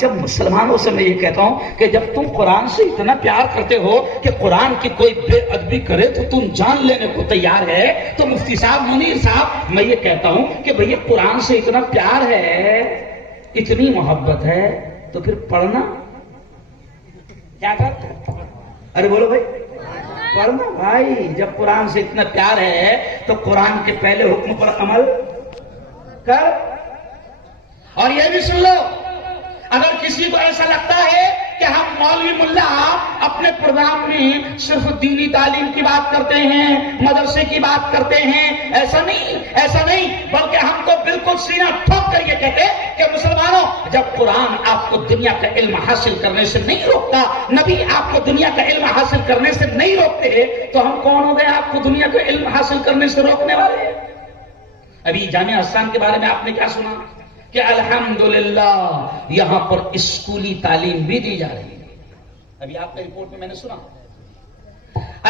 جب مسلمانوں سے میں یہ کہتا ہوں کہ جب تم قرآن سے اتنا پیار کرتے ہو کہ قرآن کی کوئی بے ادبی کرے تو تم جان لینے کو تیار ہے، تو مفتی صاحب، منیر صاحب، میں یہ کہتا ہوں کہ بھئی قرآن سے اتنا پیار ہے، اتنی محبت ہے، تو پھر پڑھنا کیا کرتا؟ ارے بولو بھائی، پڑھنا بھائی۔ جب قرآن سے اتنا پیار ہے تو قرآن کے پہلے حکم پر عمل کر۔ اور یہ بھی سن لو، اگر کسی کو ایسا لگتا ہے کہ ہم مولوی ملا اپنے پروگرام میں صرف دینی تعلیم کی بات کرتے ہیں، مدرسے کی بات کرتے ہیں، ایسا نہیں، بلکہ ہم تو بالکل سینہ ٹھوک کر یہ کہتے ہیں کہ مسلمانوں، جب قرآن آپ کو دنیا کا علم حاصل کرنے سے نہیں روکتا، نبی آپ کو دنیا کا علم حاصل کرنے سے نہیں روکتے، تو ہم کون ہو گئے آپ کو دنیا کا علم حاصل کرنے سے روکنے والے؟ ابھی جامعہ حسان کے بارے میں آپ نے کیا سنا کہ الحمدللہ یہاں پر اسکولی تعلیم بھی دی جا رہی ہے۔ ابھی آپ کے رپورٹ میں نے سنا،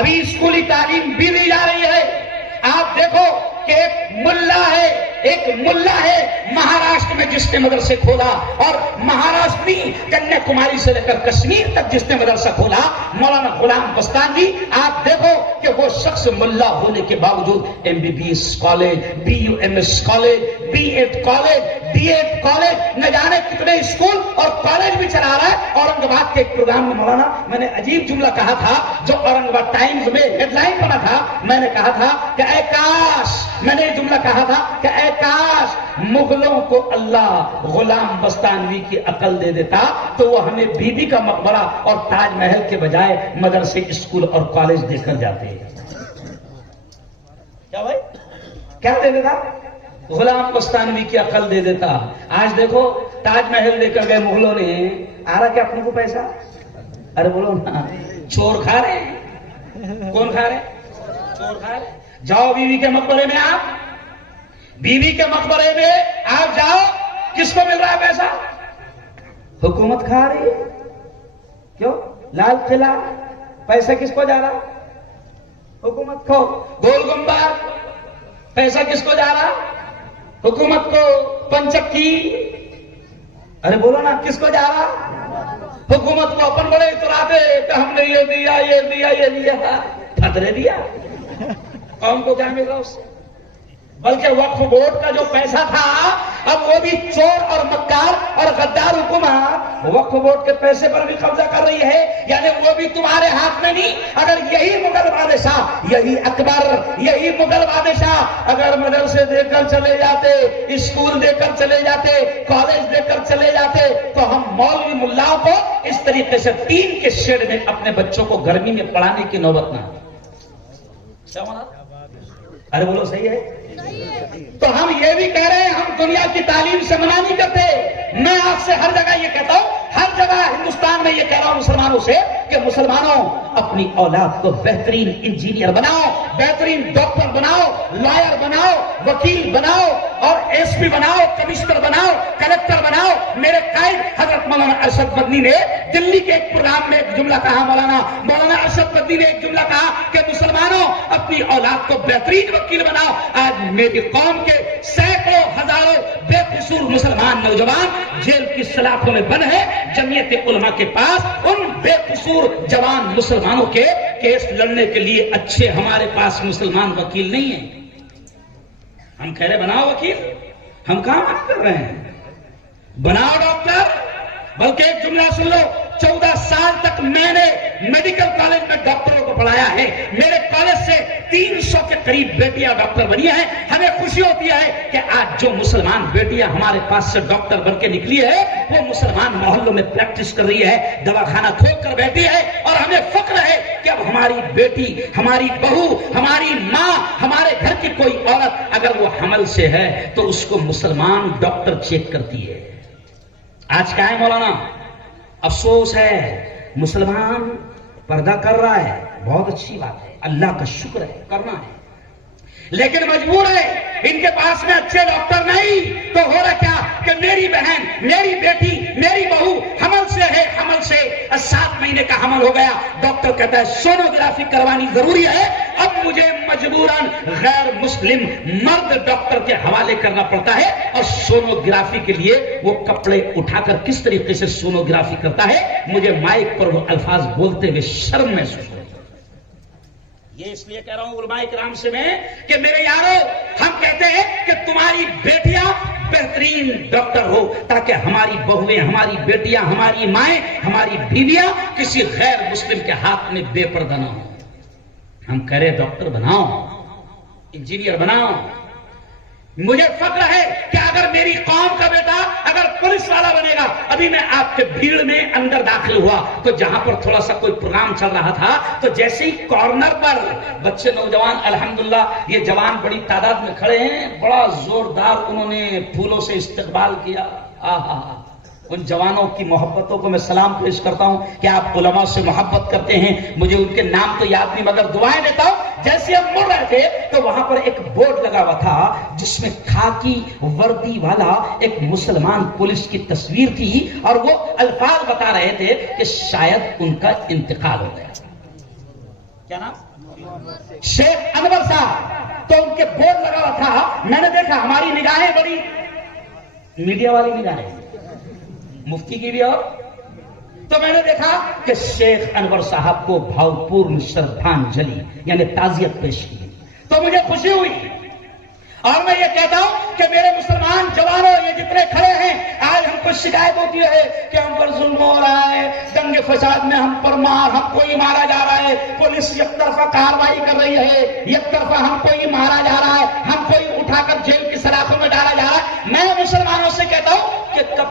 ابھی اسکولی تعلیم بھی دی جا رہی ہے۔ آپ دیکھو کہ ایک ملا ہے مہاراشٹر میں جس نے مدرسے کھولا، اور مہاراشٹر میں کنیا کماری سے لے کر کشمیر تک جس نے مدرسہ کھولا، مولانا غلام بستانی۔ آپ دیکھو کہ وہ شخص ملا ہونے کے باوجود MBBS college, BUMS college, B.Ed college, D.Ed college, نہ جانے کتنے اسکول اور کالج بھی چلا رہا ہے۔ اورنگ آباد کے ایک پروگرام میں مولانا، میں نے عجیب جملہ کہا تھا جو اورنگ آباد ٹائمز میں ہیڈ لائن بنا تھا، میں نے کہا تھا کہ اے کاش، میں نے یہ جملہ کہا تھا کہ اے کاش مغلوں کو اللہ غلام بستانوی کی عقل دے دیتا تو وہ ہمیں بی بی کا مقبرہ اور تاج محل کے بجائے مدرسے، اسکول اور کالج دے کر جاتے ہیں۔ کیا بھائی، کیا دے دیتا؟ غلام بستانوی کی عقل دے دیتا۔ آج دیکھو تاج محل دے کر گئے مغلوں نے، آ رہا کیا اپنے کو پیسہ؟ ارے بولو نا، چور کھا رہے ہیں۔ کون کھا رہے؟ چور کھا رہے۔ جاؤ بیوی کے مقبرے میں، آپ بیوی کے مقبرے میں آپ جاؤ، کس کو مل رہا ہے پیسہ؟ حکومت کھا رہی ہے۔ کیوں؟ لال قلعہ پیسہ کس کو جا رہا؟ حکومت کو۔ گول گنبد پیسہ کس کو جا رہا؟ حکومت کو۔ پنچکی، ارے بولو نا، کس کو جا رہا؟ حکومت کو۔ اپن بڑے اتراتے کہ ہم نے یہ دیا، یہ دیا، یہ دیا، پھترے دیا، قوم کو کیا مل رہا اس سے؟ بلکہ وقف بورڈ کا جو پیسہ تھا، اب وہ بھی چور اور مکار اور غدار حکومت وقف بورڈ کے پیسے پر بھی قبضہ کر رہی ہے، یعنی وہ بھی تمہارے ہاتھ میں نہیں۔ اگر یہی مغل بادشاہ، یہی اکبر، یہی مغل بادشاہ اگر مدرسے دے کر چلے جاتے، اسکول دے کر چلے جاتے، کالج دے کر چلے جاتے، تو ہم مولوی ملاؤں کو اس طریقے سے ٹین کے شیڈ میں اپنے بچوں کو گرمی میں پڑھانے کی نوبت نہ آتی۔ ارے بولو صحیح ہے؟ تو ہم یہ بھی کہہ رہے ہیں، ہم دنیا کی تعلیم سے منع نہیں کرتے۔ میں آپ سے ہر جگہ یہ کہتا ہوں، ہر جگہ ہندوستان میں یہ کہہ رہا ہوں مسلمانوں سے کہ مسلمانوں اپنی اولاد کو بہترین انجینئر بناؤ، بہترین ڈاکٹر بناؤ، لائر بناؤ، وکیل بناؤ، اور SP بناؤ، کمشنر بناؤ، کلکٹر بناؤ۔ میرے قائد حضرت مولانا ارشد مدنی نے دلی کے ایک پروگرام میں ایک جملہ کہا، مولانا ارشد مدنی نے ایک جملہ کہا کہ مسلمانوں اپنی اولاد کو بہترین وکیل بناؤ۔ آج میری قوم کے سینکڑوں ہزاروں بے قصور مسلمان نوجوان جیل کی سلاخوں میں بند ہیں۔ جمعیت علماء کے پاس ان بے قصور جوان مسلمانوں کے کیس لڑنے کے لیے اچھے ہمارے پاس مسلمان وکیل نہیں ہیں۔ ہم کہہ رہے بناؤ وکیل، ہم کہاں بات کر رہے ہیں؟ بناؤ ڈاکٹر۔ بلکہ ایک جملہ سن لو، 14 سال تک میں نے میڈیکل کالج میں ڈاکٹروں کو پڑھایا ہے۔ میرے کالج سے 300 کے قریب بیٹیاں ڈاکٹر بنی ہیں۔ ہمیں خوشی ہوتی ہے کہ آج جو مسلمان بیٹیاں ہمارے پاس سے ڈاکٹر بن کے نکلی ہے، وہ مسلمان محلوں میں پریکٹس کر رہی ہے، دواخانہ کھول کر بیٹھی ہے، اور ہمیں فخر ہے کہ اب ہماری بیٹی، ہماری بہو، ہماری ماں، ہمارے گھر کی کوئی عورت اگر وہ حمل سے ہے تو اس کو مسلمان ڈاکٹر چیک کرتی ہے۔ آج کیا ہے مولانا؟ افسوس ہے، مسلمان پردہ کر رہا ہے، بہت اچھی بات ہے، اللہ کا شکر ہے، کرنا ہے، لیکن مجبور ہے، ان کے پاس میں اچھے ڈاکٹر نہیں، تو ہو رہا کیا کہ میری بہن، میری بیٹی، میری بہو حمل سے ہے، حمل سے 7 مہینے کا حمل ہو گیا، ڈاکٹر کہتا ہے سونوگرافی کروانی ضروری ہے، اب مجھے مجبوراً غیر مسلم مرد ڈاکٹر کے حوالے کرنا پڑتا ہے، اور سونوگرافی کے لیے وہ کپڑے اٹھا کر کس طریقے سے سونوگرافی کرتا ہے، مجھے مائک پر وہ الفاظ بولتے ہوئے شرم محسوس ہوتی ہے۔ یہ اس لیے کہہ رہا ہوں علماء کرام سے میں کہ میرے یارو، ہم کہتے ہیں کہ تمہاری بیٹیاں بہترین ڈاکٹر ہو تاکہ ہماری بہویں، ہماری بیٹیاں، ہماری مائیں، ہماری بیویاں کسی غیر مسلم کے ہاتھ میں بے پردہ نہ ہو۔ ہم کہہ رہے ڈاکٹر بناؤ، انجینئر بناؤ۔ مجھے فخر ہے کہ اگر میری قوم کا بیٹا اگر پولیس والا بنے گا، ابھی میں آپ کے بھیڑ میں اندر داخل ہوا تو جہاں پر تھوڑا سا کوئی پروگرام چل رہا تھا تو جیسے ہی کارنر پر بچے نوجوان الحمدللہ یہ جوان بڑی تعداد میں کھڑے ہیں، بڑا زوردار انہوں نے پھولوں سے استقبال کیا۔ آہا، ان جوانوں کی محبتوں کو میں سلام پیش کرتا ہوں کہ آپ علماء سے محبت کرتے ہیں۔ مجھے ان کے نام تو یاد نہیں مگر دعائیں دیتا ہوں۔ جیسے ہم مڑ رہے تھے تو وہاں پر ایک بورڈ لگا ہوا تھا جس میں کھاکی وردی والا ایک مسلمان پولیس کی تصویر تھی، اور وہ الفاظ بتا رہے تھے کہ شاید ان کا انتقال ہو گیا۔ کیا نام؟ شیخ انور صاحب۔ تو ان کے بورڈ لگا ہوا تھا، میں نے دیکھا، ہماری نگاہیں بڑی میڈیا والی نگاہیں، مفتی کی بھی، اور تو میں نے دیکھا کہ شیخ انور صاحب کو بھاوپورن شردھانجلی یعنی تعزیت پیش کی، تو مجھے خوشی ہوئی۔ اور میں یہ کہتا ہوں کہ میرے مسلمان جوانوں، یہ جتنے کھڑے ہیں، آج ہم کو شکایت ہوتی ہے کہ ہم پر ظلم ہو رہا ہے، دنگے فساد میں ہم پر ہم کو ہی مارا جا رہا ہے، پولیس یک طرفہ کارروائی کر رہی ہے، یک طرفہ ہم کو ہی مارا جا رہا ہے، ہم کو ہی اٹھا کر جیل کی سلاخوں میں ڈالا جا رہا ہے۔ میں مسلمانوں سے کہتا ہوں کہ